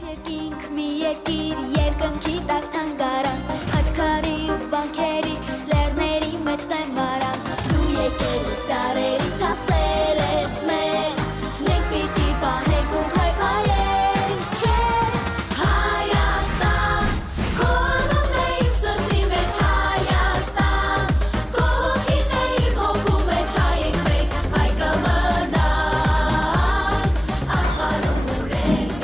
Երկինք մի երկիր երկնքի տակ թանգարան Աչքարի ու վանքերի լեռների մեջ տեմարան Դու եկել ես դարերից ասել ես մեզ Մենք պիտի պահենք ու հայփայենք քեզ Հայաստան Քո անունն է իմ սրտի մեջ Հայաստան Քո հոգին է իմ հոգու մեջ Հայենք մենք հայ կմնանք Աշխարհում ուրենք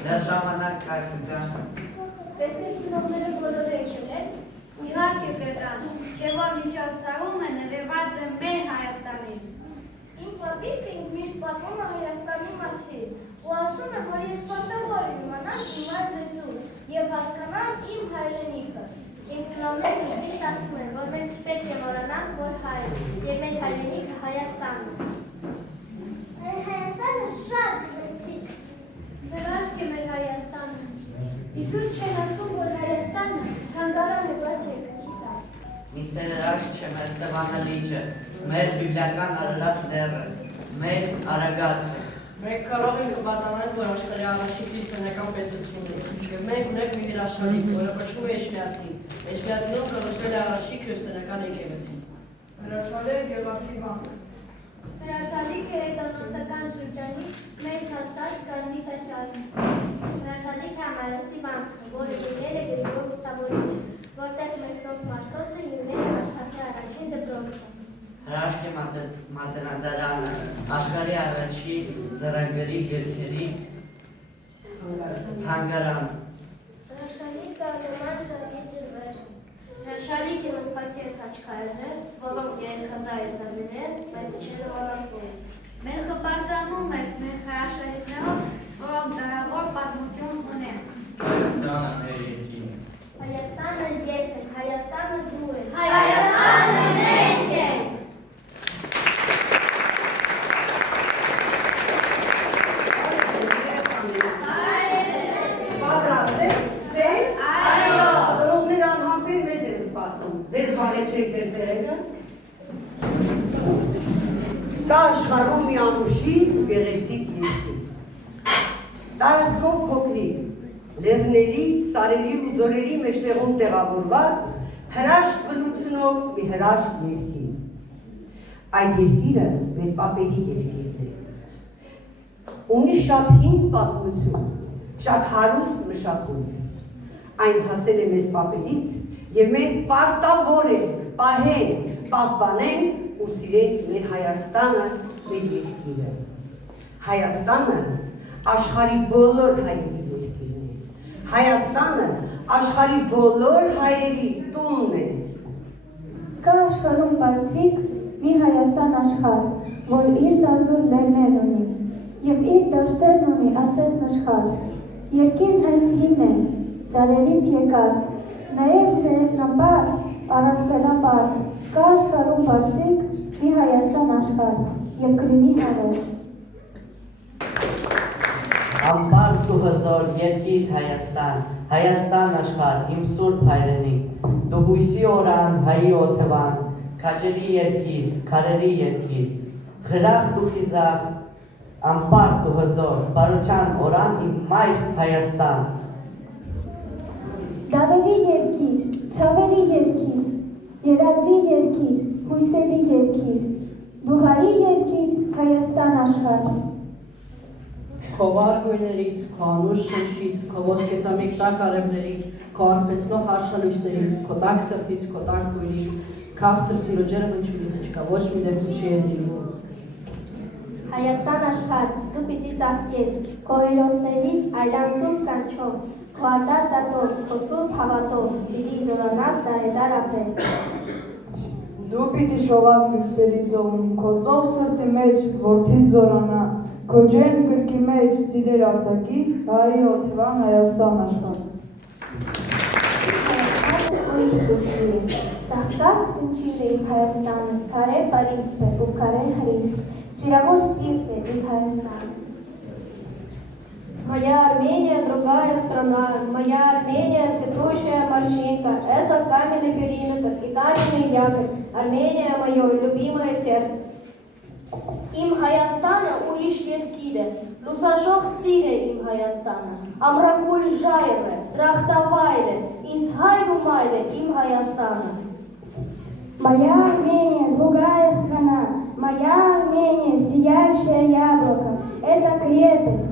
Դեռ ժամանակ կա գիտեմ։ Տեսնես ծնողները բոլորը եկել են, իհարկե կտան, չէ որ միջոցառումը նվիրված է մեր Հայաստանին։ Իմ պապիկը ինձ միշտ պատմում է Հայաստանի մասին ու ասում է, որ ես պատահոր եմ իմանալ իմ այլ լեզու և հասկանալ իմ հայրենիքը։ Իմ ծնողներն ինձ միշտ ասում են, որ մենք չպետք է մոռանանք, որ հայ ենք և մեր հայրենիքը Հայաստանն է։ Հայաստանը շատ գեղեցիկ։ Հրաշք է մեր Հայաստանը։ Իսուր չեն ասում, որ Հայաստանը թանգարան է, բայց երկնքի տակ։ Միթե հրաշք չէ մեր Սևանը լիճը, մեր բիբլիական Արարատ լեռը, մեր Արագածը։ Մենք կարող ենք պատանանք, որ աշխարհի առաջին քրիստոնեական պետությունն է, և մենք ունենք մի հրաշալիք, որը կոչվում է Էջմիածին։ Էջմիածինում կառուցվել է առաջին քրիստոնեական եկեղեցին։ Հրաշալի է Գևորգի վանքը։ Հրաշալիք է հետոնոսական շրջանի մեծ հասած գանդի տաճարը։ Հրաշալիք է Ամարասի վանքը, որը եկել է Գրիգոր Լուսավորիչ, որտեղ մեր Սուրբ Մարտոցը եղել է Արցախի առաջին դպրոցը։ Հրաշք է Մատենադարանը, աշխարհի առաջին ձեռագրի գրքերի թանգարան։ Հրաշալիք է նման շարի ջրվեր։ Հրաշալիք են ուղղակի աչքայինը, որոնք 3000 ծավալ են, բայց չեն որոնքից։ Մենք հպարտանում ենք մեր հրաշալիքներով, որոնք դարավոր պատմություն ունեն։ Հայաստանը մեր երկիրն է։ Հայաստանը ես ենք, Հայաստանը դու ես։ Հայաստանը մենք ենք Պատրաստ եք, սկսենք։ Այո Ծնողներ անհամբեր մեզ են սպասում։ Ձեզ բարեցեք ձեր տերերը։ Կա աշխարհում մի անուշի գեղեցիկ երկիր։ Տարածքով փոքրիկ, լեռների, սարերի ու ձորերի մեջտեղում տեղավորված հրաշք բնությունով մի հրաշք երկիր։ Այդ երկիրը մեր պապերի երկիրն է։ Ունի շատ հին պատմություն, շատ հարուստ մշակույթ։ Այն հասել է մեզ պապերից և մենք պարտավոր ենք պահենք, պահպանենք ու սիրենք մեր Հայաստանը, մեր երկիրը։ Հայաստանը աշխարհի բոլոր հայերի երկիրն է։ Հայաստանը աշխարհի բոլոր հայերի տունն է։ Կա աշխարհում բարձրիկ մի Հայաստան աշխարհ, որ իր լազուր լեռներ ունի, և իր դաշտերն ունի ասես նշխար։ Երկիրն այս հին է, դարերից եկած, նաև վերնապար, առասպելապար, կա աշխարհում բարձրիկ մի Հայաստան աշխարհ, և կլինի հավերժ։ Ամբար ու հզոր երկիր Հայաստան, Հայաստան աշխարհ, իմ սուրբ հայրենիք, դու հույսի օրան, հայի օթևան, քաջերի երկիր, քարերի երկիր, խրախտ ու խիզախ, ամբար ու հզոր, բարության օրան իմ մայր Հայաստան։ Դավերի երկիր, ցավերի երկիր, երազի երկիր, հույսերի երկիր, դու հայի երկիր, Հայաստան աշխարհ։ Քո վառ գույներից, քո անուշ շնչից, քո ոսկեցամիք տաք արևներից, քո արբեցնող արշալույսներից, քո տաք սրտից, քո տաք գույնից, քաղցր սիրո ջերմնջյունից չկա ոչ մի դեպքում չի եզիլի։ Հայաստան աշխարհ, դու պիտի ծաղկես, քո հերոսների այլանսուրբ կանչով, քո արտար դատով, քո սուրբ հավատով, պիտի զորանաս դարեդար ապրես։ Դու պիտի շողաս լույսերի ծովում, քո ծով սրտի մեջ որդի զորանա, քո ջերմ կրկի մեջ ծիրեր արձակի, հայի օթևան Հայաստան աշխարհ։ Ծաղկած ընչիր է իմ Հայաստանը, քարե Պարիսպ է ու քարե հրիսկ, սիրավոր սիրտ է իմ Հայաստանը։ Моя Армения другая страна, моя Армения цветущая морщинка, это каменный периметр и каменный якорь, Армения мое любимое сердце. Իմ Հայաստանը ուրիշ երկիր է, լուսաշող ծիր է իմ Հայաստանը, ամրակույր ժայռ է, դրախտավայր է, ինձ հայր ու մայր է իմ Հայաստանը։ Моя Армения другая страна, моя Армения сияющее яблоко, это крепость.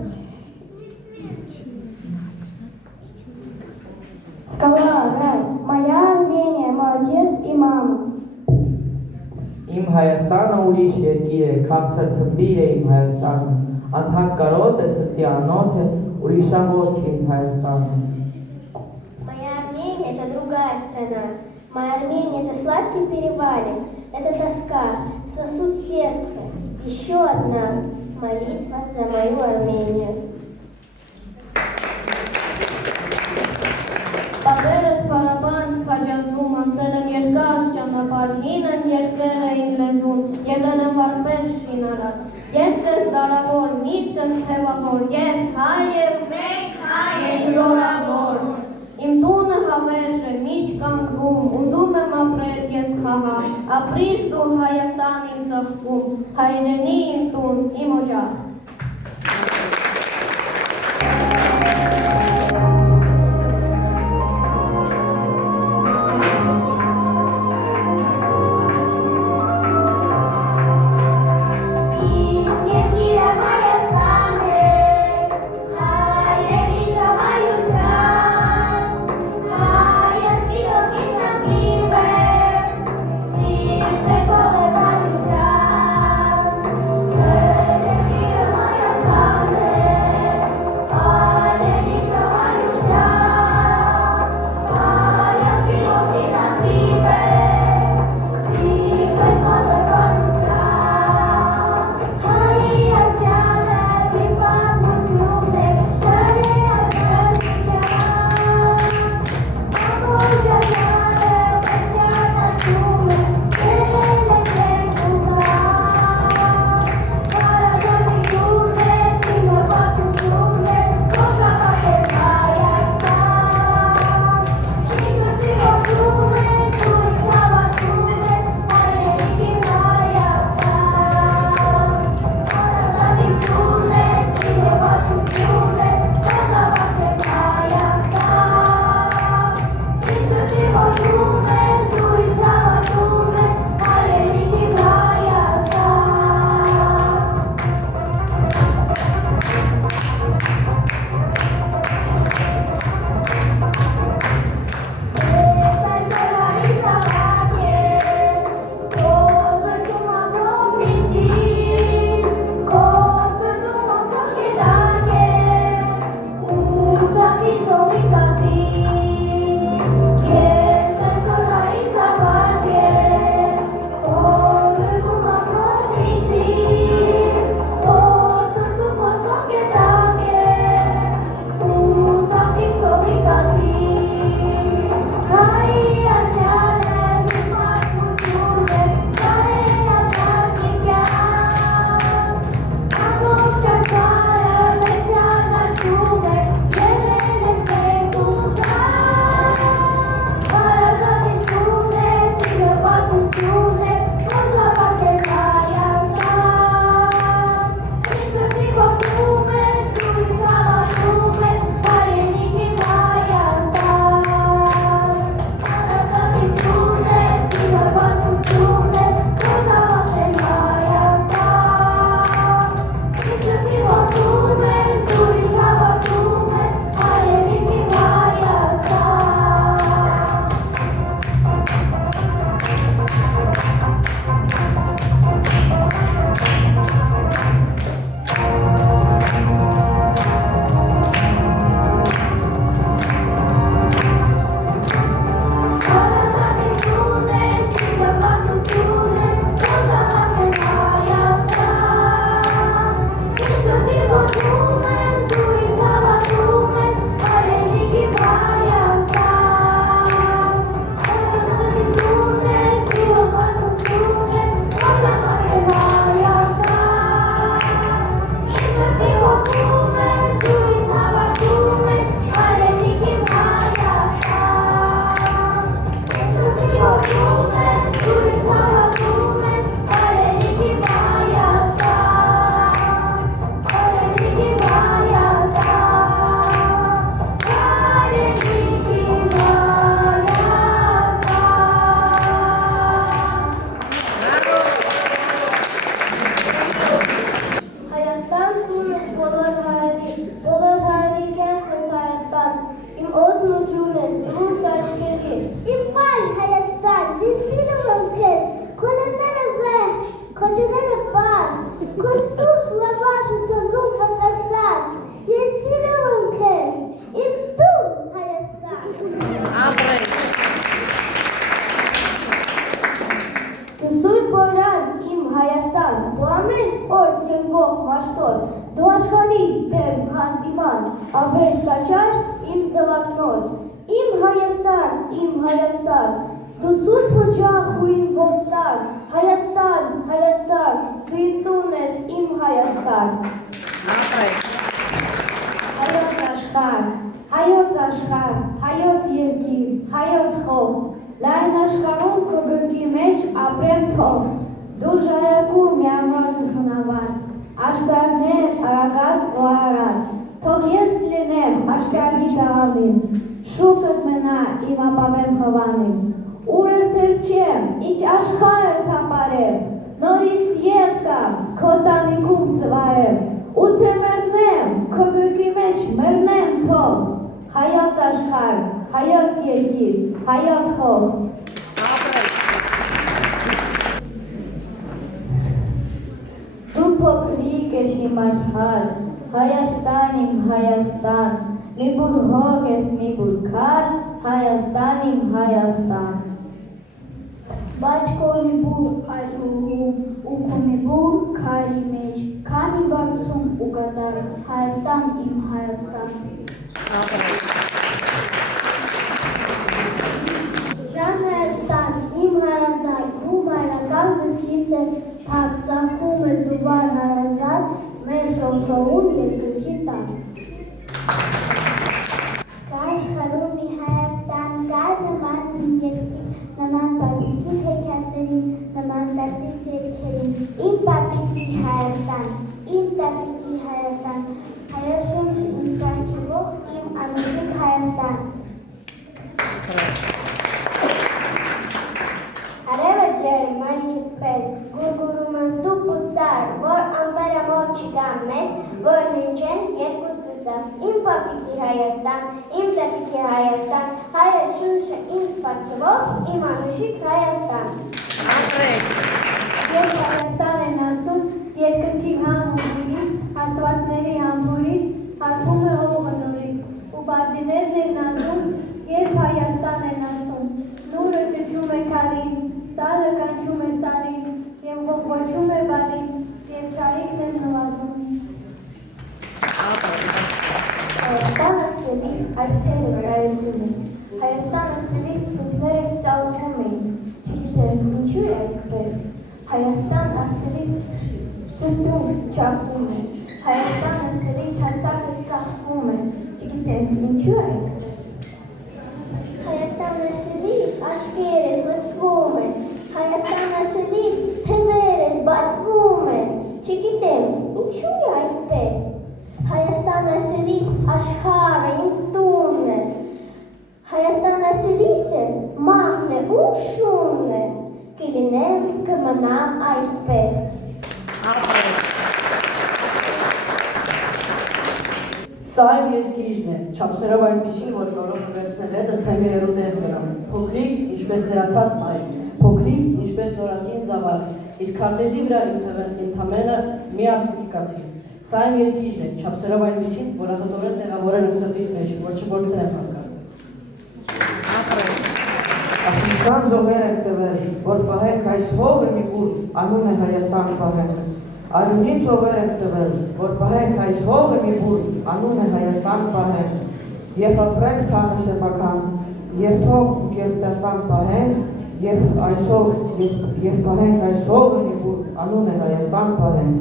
Скала, рай, моя Армения, мой отец и мама. Իմ Հայաստանը ուրիշ երկիր է, քաղցր թմբիր է իմ Հայաստանը, անհակ կարոտ է, սրտի անոթ է, ուրիշավոր է իմ Հայաստանը։ Моя Армения это другая страна. Моя Армения это сладкий перевалик, это тоска, сосуд сердца. Еще одна молитва за мою Армению. Պատերս պարաբանց քաջազում, անցել եմ երկար ճանապարհ, հին են երկրերը իմ լեզուն, եղել եմ վարպետ շինարար, երկս դարավոր, միտքս թևավոր, ես հայ եմ, մենք հայ ենք զորավոր։ Իմ տունը հավերժ է, միջ կանգնում, ուզում եմ ապրել ես խաղաղ, ապրիր դու Հայաստան իմ ծաղկում, հայրենի իմ տուն, իմ օջախ։ Սիրտ է քո դեմ հանդիման, ավեր տաճար իմ զվարթնոց, իմ Հայաստան, դու սուրբ օջախ ու իմ ոստար, Հայաստան, դու իմ տունն ես, իմ Հայաստան։ Հայոց աշխարհ, հայոց երկիր, հայոց խող, լայն աշխարհում քո գրկի մեջ ապրեմ թող, դու ժայռակու միավորած ու խնամված, աշտարներ արագած ու արարած, թող ես լինեմ աշխարհի դաղանին, շուկդ մնա իմ ապավեն խվանին, ուր թրջեմ, ինչ աշխարհ թապարեմ, նորից ետ կամ քո տանիքում ծվարեմ, ու թե մեռնեմ, քո գրկի մեջ մեռնեմ թող, հայոց աշխարհ, հայոց երկիր, հայոց խող։ Դու փոքրիկ ես իմ աշխարհ, Հայաստան իմ Հայաստան, մի բուր հող ես, մի բուր քար, Հայաստան իմ Հայաստան։ Բայց քո մի բուր այդուհում ու քո մի բուր քարի մեջ, քանի բարձում ու կատար, Հայաստան իմ Հայաստան։ Ջան Հայաստան, իմ հարազատ, դու մայրական գրքից ես փակ, ծաղկում ես դու վար հարազատ, մեր շողշողուն երկրքի տակ։ Աշխարհում մի Հայաստան կար նման երկիր, նման պատիկիս հեքիաթներին, նման տատիկիս երգերին, իմ պատիկի Հայաստան, իմ տատիկի Հայաստան, հայոց շունչ իմ կյանքերով, իմ անունիկ Հայաստան։ Արևը ջերմ, մարիկիս պես, գուրգուրում եմ դուք ու ծար, որ ամպերը մոտ չգան մեզ, որ հնչեն երկու ծծավ, իմ պապիկի Հայաստան, իմ տատիկի Հայաստան, հայոց շունչը իմ սպարքևով, իմ անուշիկ Հայաստան։ Ես Հայաստան են ասում, երկնքի համուրից, աստվածների համուրից, հարվում է հողը նորից, ու բարձիներն են ասում, երբ Հայաստան են ասում, նուրը ճճում է քարին, սարը կանչում է սարին, և ողողոչում է բարին, և չարիքն են նվազում։ Հայաստանը սելիս այդթերը սայլվում են, Հայաստանը սելիս ծուկներս ծալվում են, չգիտեմ ինչու է այսպես, Հայաստան ասելիս շրտունքս չապում են, Հայաստան ասելիս հացակս ծաղկում են, չգիտեմ ինչու է այսպես, Հայաստան ասելիս աչքերս լցվում են, Հայաստան ասելիս թևերս բացվում են, չգիտեմ ինչու է այդպես, Հայաստան ասելիս աշխարհը իմ տունն է, Հայաստան ասելիս է մահն է ու շունն է, կլինեմ կմնամ այսպես։ Սա իմ երկիրն է, չափսերով այնպիսին, որ կարող ունեցնել հետս թե մի հեռու տեղ վրա, փոքրիկ, ինչպես ձերացած մայր, փոքրիկ, ինչպես նորածին զավակ, իսկ քարտեզի վրա ընդամենը մի արցունքի կաթիլ։ Սա իմ երկիրն է, չափսերով այնպիսին, որ ազատորեն տեղավորել եմ սրտիս մեջ, որ չբորցրեմ հանկարծ։ Ասինքան զոհեր եք տվել, որ պահեք այս հողը մի բուր, անուն է Հայաստան պահեք։ Արյունից զոհեր եք տվել, որ պահեք այս հողը մի բուր, անուն է Հայաստան պահեք։ Եվ ապրենք թանը սեփական, և թող Գերտաստան պահենք, և պահենք այս հողը մի բուր, անուն է Հայաստան պահենք։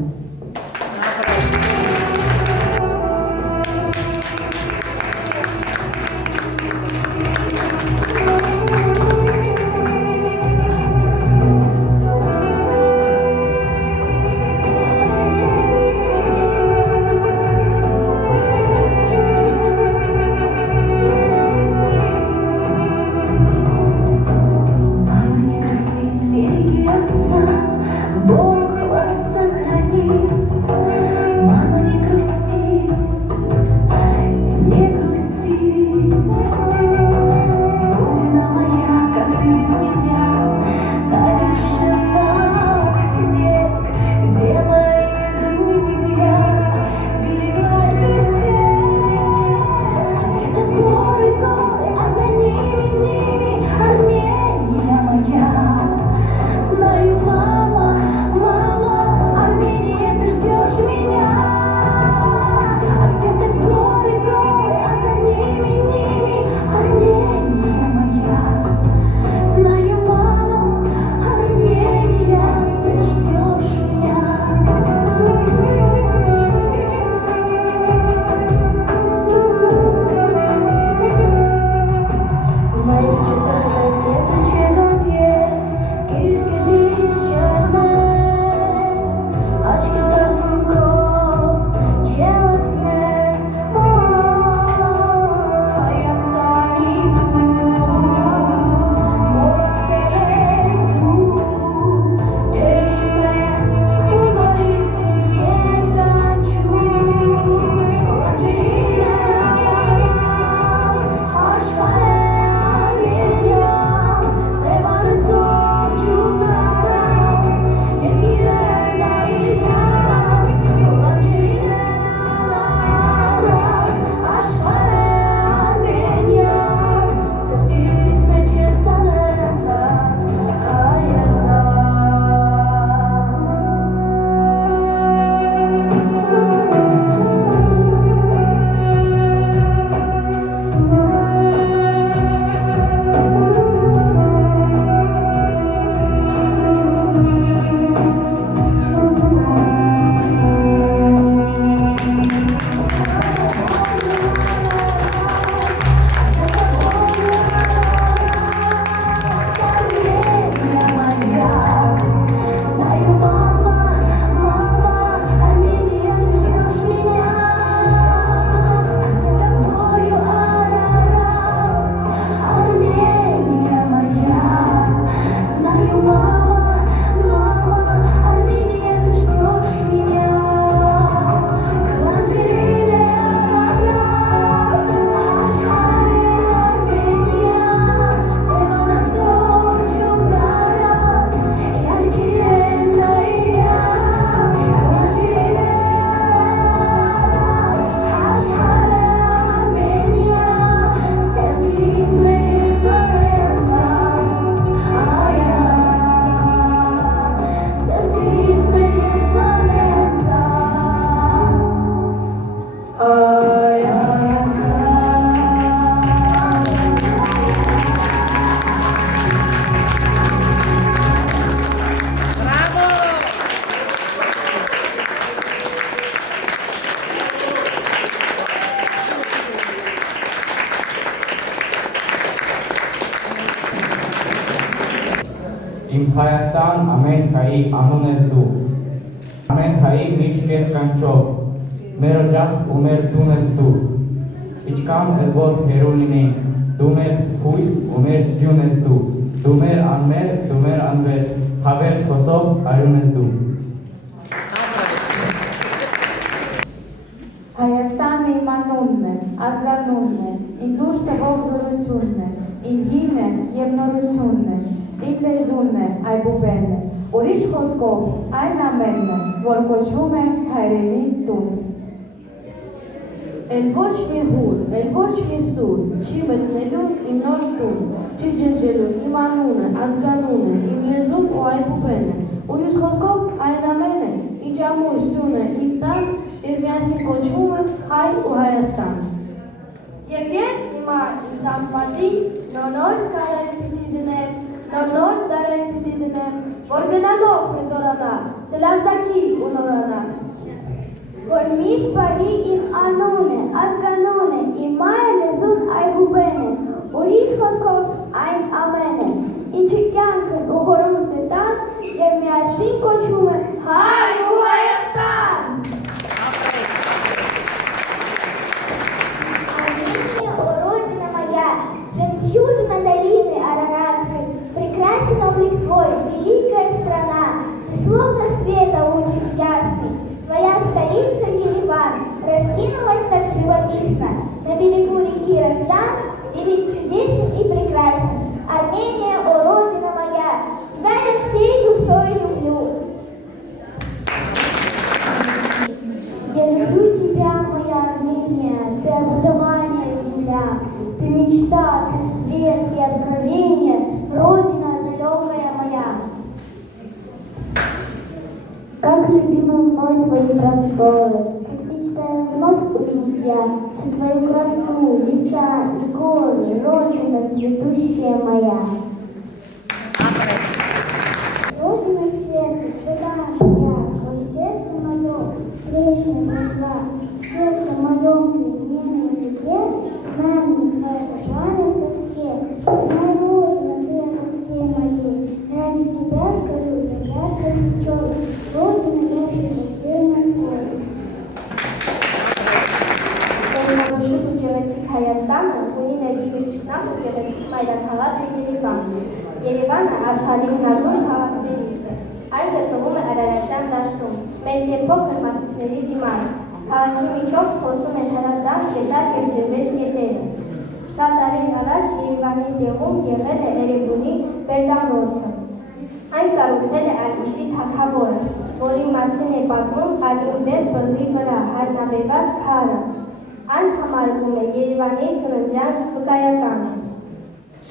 Бог вас сохранит. Իմ Հայաստան ամեն հայի անուն ես դու, ամեն հայի միշտ ես կանչով, մեր օջախ ու մեր տուն ես դու, իչքան էլ որ հերու լինենք, դու մեր հույս ու մեր ձյուն ես դու մեր անմեր, դու մեր անվեր, հավեր խոսով հայրուն ես դու։ Հայաստանը իմ անունն է, ազգանունն է, ինձ ուշ տվող զորությունն է, իմ հին է և նորությունն է, իմ լեզունն է, այբուբենն է, ուրիշ խոսքով այն ամենն է, որ կոչվում է հայրենի տուն։ Էլ ոչ մի հուր, էլ ոչ մի սուր, չի մտնելու իմ նոր տուն, չի ջնջելու իմ անունը, ազգանունը, իմ լեզուն ու այբուբենը, ուրիշ խոսքով այն ամենը, ինչ ամուր սյունը իմ տան, իր միասին կոչվում է հայ ու Հայաստան։ Եվ ես հիմա իմ տան պատի նոր կարել պիտի դնեմ, նոր դարել պիտի դնեմ, որ գնալով կզորանա, սլարձակի ու նորանա։ Որ միշտ բարի իմ անունը, ազգանունը, իմ մայր լեզուն այբուբենը, ուրիշ խոսքով այն ամենը, ինչը կյանքն ու հորոմուտը տան և միասին կոչվում է հայ ու Հայաստան։ Родина моя, жемчужина долины Аранатской, прекрасен облик твой, великая страна, ты словно света лучик ясный. Твоя столица Ереван раскинулась так живописно, на берегу реки Раздан, где ведь чудесен и прекрасен. Армения, о родина моя, тебя я всей душой люблю. Я люблю тебя, моя Армения, ты образование земля, ты мечта, ты свет и откровение, родина далекая моя. Как любимы мной твои просторы, как мечтаю вновь увидеть я всю твою красоту, леса и горы, родина цветущая моя. Родина сердце, святая моя, сквозь сердце мое, трещина прошла, в сердце моем нежном языке, знамени твоего пламя в тоске, моя родина, ты о тоске моей, ради тебя скажу я ярко свечой, родина я преждевременной крови. Շուտ ու գեղեցիկ Հայաստանը ունի ներքին ճգնակ ու գեղեցիկ մայրաքաղաքը Երևան։ Երևանը աշխարհի հնագույն քաղաքներից է։ Այն գտնվում է Արարատյան դաշտում, մեծ և փոքր մասիսների դիմաց։ Քաղաքի միջով հոսում են հրազդան, գետակ և ջրվեժ գետերը։ Շատ տարի առաջ Երևանի տեղում եղել է Էրեբունի Բերդանոցը։ Այն կառուցել է Ալիշի թագավորը, որի մասին է պատմում Ալինբեր բլրի վրա հայտնաբերված քարը։ Այն համարվում է Երևանի ծննդյան վկայականը։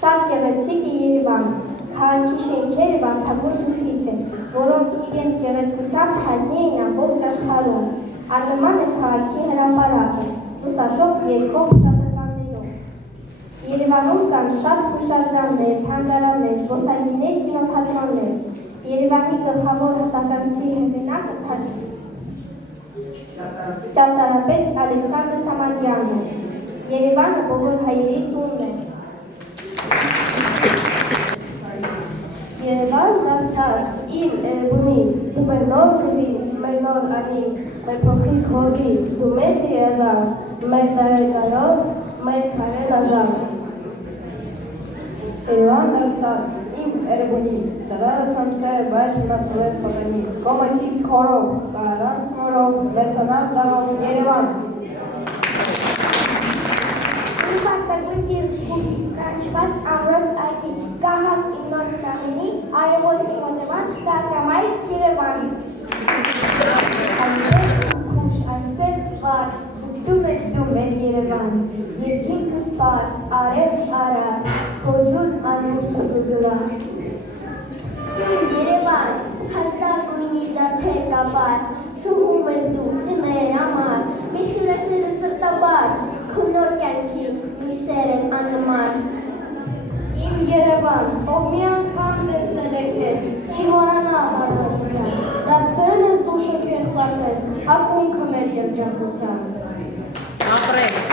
Շատ գեղեցիկ է Երևանը։ Քաղաքի շենքերը վարդագույն տուֆից են, որոնք իրենց գեղեցկությամբ հայտնի են ամբողջ աշխարհում։ Աննման է քաղաքի հրապարակը, լուսաշող երգող շատրվաններով։ Երևանում կան շատ հուշարձաններ, թանգարաններ, զբոսայգիներ, կինոթատրոններ։ Երևանի գլխավոր հատականցի հեղինակը ճարտարապետ Ալեքսանդր Թամանյանն է։ Երևանը բոլոր հայերի տունն է։ Երևան դարձած իմ Էրեբունի, դու մեր նոր քվի, մեր նոր անի, մեր փոքրիկ հորի, դու մեծ երազան, մեր դարերով, մեր քարեր ազան։ Երևան դարձած իմ Էրեբունի, դրած համսեր, բայց մնացել ես պոտենի, կոմասից քորով, կարանց մորով, լեցանած դարով, Երևան։ Իմ պարտագույն երսկուտի, կանչված ամրոց այգի, կահակ իմ նոր հնամենի, արևոտ իմ օտեման, դարգամայր Երևան։ Այնպես ուքուշ, այնպես վար, շպտում ես դու մեր Երևան, երկինքը պարս, արև արար, կոջուր անուշ ու դուրա։ Երևան, հազար գույնի ձարդեր կապած, շուհում ես դու ձմեր համար, միշտ ուրեսերը սրտաբաց, քո նոր կյանքի լույսեր են աննման։ Իմ Երևան, ով մի անգամ տեսել է քեզ, չի մոռանա հարվածության, դարձել ես դու շքեղ տակես, ակունքը մեր երջանկության։ Ապրեք։